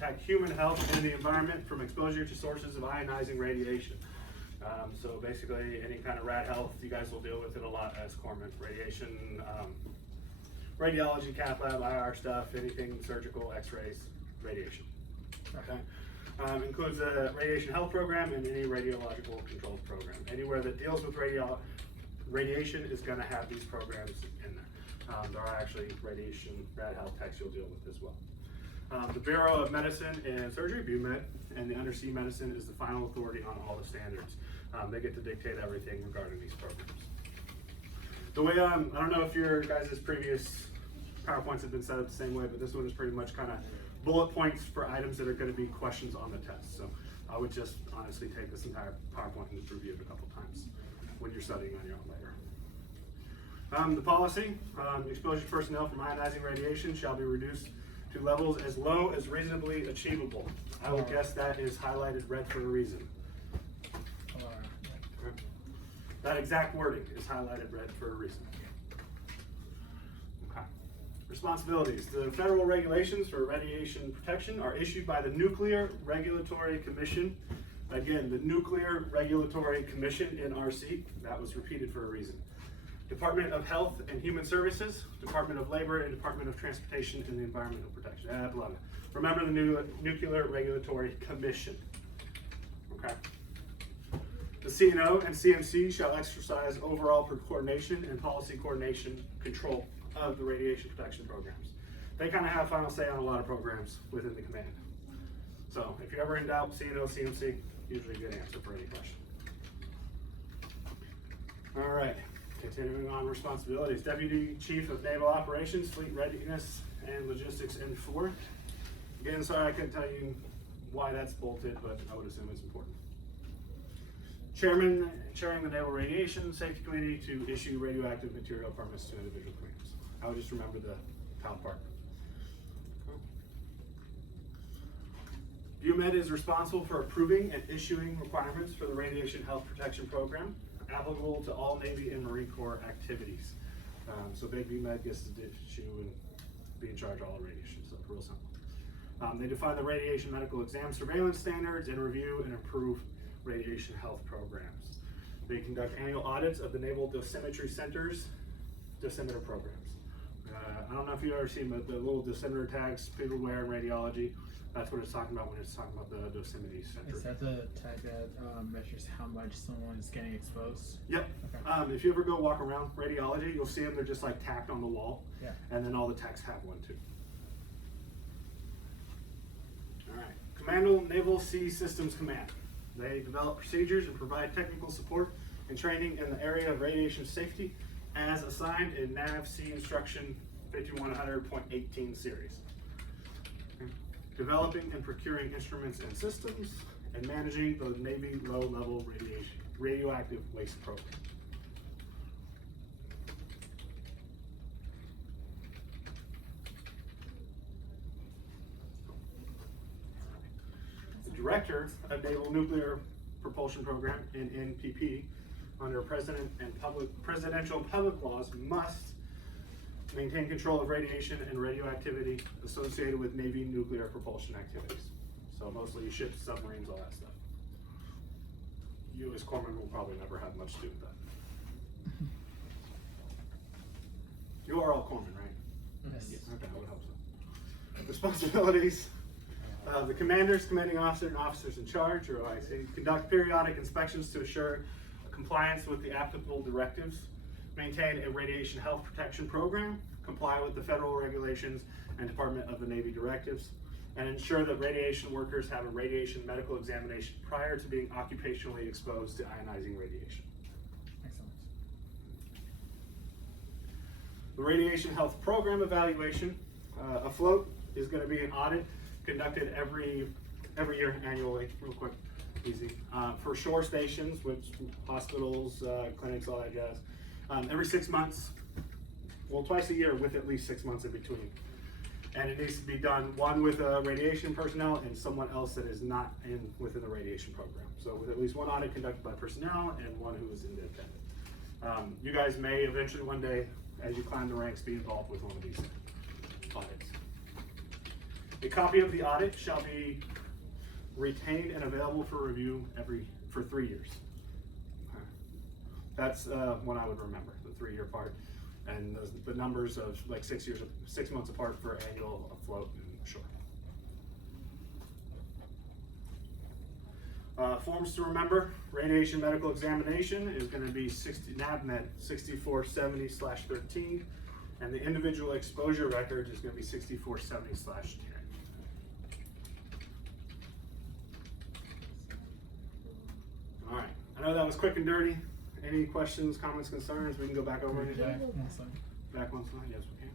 protect human health and the environment from exposure to sources of ionizing radiation. So basically, any kind of rad health, you guys will deal with it a lot as corpsmen. Radiation, radiology, cath lab, IR stuff, anything surgical, x-rays, radiation. Okay. Includes a radiation health program and any radiological controls program. Anywhere that deals with radiation is going to have these programs in there. There are actually radiation rad health techs you'll deal with as well. The Bureau of Medicine and Surgery, BUMED, and the Undersea Medicine is the final authority on all the standards. They get to dictate everything regarding these programs. The way, I don't know if your guys' previous PowerPoints have been set up the same way, but this one is pretty much kind of bullet points for items that are going to be questions on the test. So I would just honestly take this entire PowerPoint and just review it a couple times when you're studying on your own later. The policy, exposure to personnel from ionizing radiation shall be reduced to levels as low as reasonably achievable. I would guess that is highlighted red for a reason. That exact wording is highlighted red for a reason. Okay. Responsibilities. The federal regulations for radiation protection are issued by the Nuclear Regulatory Commission. Again, the Nuclear Regulatory Commission, NRC. That was repeated for a reason. Department of Health and Human Services, Department of Labor, and Department of Transportation and Environmental Protection. Remember the Nuclear Regulatory Commission. Okay. The CNO and CMC shall exercise overall coordination and policy coordination control of the radiation protection programs. They kind of have final say on a lot of programs within the command. So if you're ever in doubt, CNO, CMC, usually a good answer for any question. All right, continuing on responsibilities. Deputy Chief of Naval Operations, Fleet Readiness and Logistics N4. Again, sorry I couldn't tell you why that's bolted, but I would assume it's important. Chairing the Naval Radiation Safety Committee to issue radioactive material permits to individual commands. I would just remember the top part. BUMED is responsible for approving and issuing requirements for the Radiation Health Protection Program, applicable to all Navy and Marine Corps activities. So Big BUMED gets to issue and be in charge of all the radiation stuff, real simple. They define the radiation medical exam surveillance standards and review and approve radiation health programs. They conduct annual audits of the Naval Dosimetry Center's dosimeter programs. I don't know if you've ever seen the little dosimeter tags people wear in radiology. That's what it's talking about when it's talking about the dosimetry center. Is that the tag that measures how much someone is getting exposed? Yep. Okay. If you ever go walk around radiology, you'll see them. They're just like tacked on the wall. Yeah. And then all the techs have one too. All right. Commando Naval Sea Systems Command. They develop procedures and provide technical support and training in the area of radiation safety as assigned in NAV C Instruction 5100.18 series. Developing and procuring instruments and systems, and managing the Navy low-level radioactive waste program. The Director of Naval Nuclear Propulsion Program, NNPP, under presidential public laws, must maintain control of radiation and radioactivity associated with Navy nuclear propulsion activities. So mostly ships, submarines, all that stuff. You as corpsmen will probably never have much to do with that. You are all corpsmen, right? Yes. Okay, I would hope so. Responsibilities. The commanders, commanding officer, and officers in charge, or OIC, conduct periodic inspections to assure compliance with the applicable directives, maintain a radiation health protection program, comply with the federal regulations and Department of the Navy directives, and ensure that radiation workers have a radiation medical examination prior to being occupationally exposed to ionizing radiation. Excellent. The radiation health program evaluation, afloat, is going to be an audit conducted every year annually, real quick, easy, for shore stations, which hospitals, clinics, all that jazz. Every 6 months, well, twice a year with at least 6 months in between. And it needs to be done, one with radiation personnel and someone else that is not within the radiation program. So with at least one audit conducted by personnel and one who is independent. You guys may eventually one day, as you climb the ranks, be involved with one of these audits. A copy of the audit shall be retained and available for review for 3 years. Okay. That's what I would remember, the 3-year part. And the numbers of like 6 months apart for annual afloat and shore. Forms to remember: radiation medical examination is going to be NAVMed 6470/13, and the individual exposure record is going to be 6470/10. All right, I know that was quick and dirty. Any questions, comments, concerns? We can go back over it again. Back one slide, yes we can.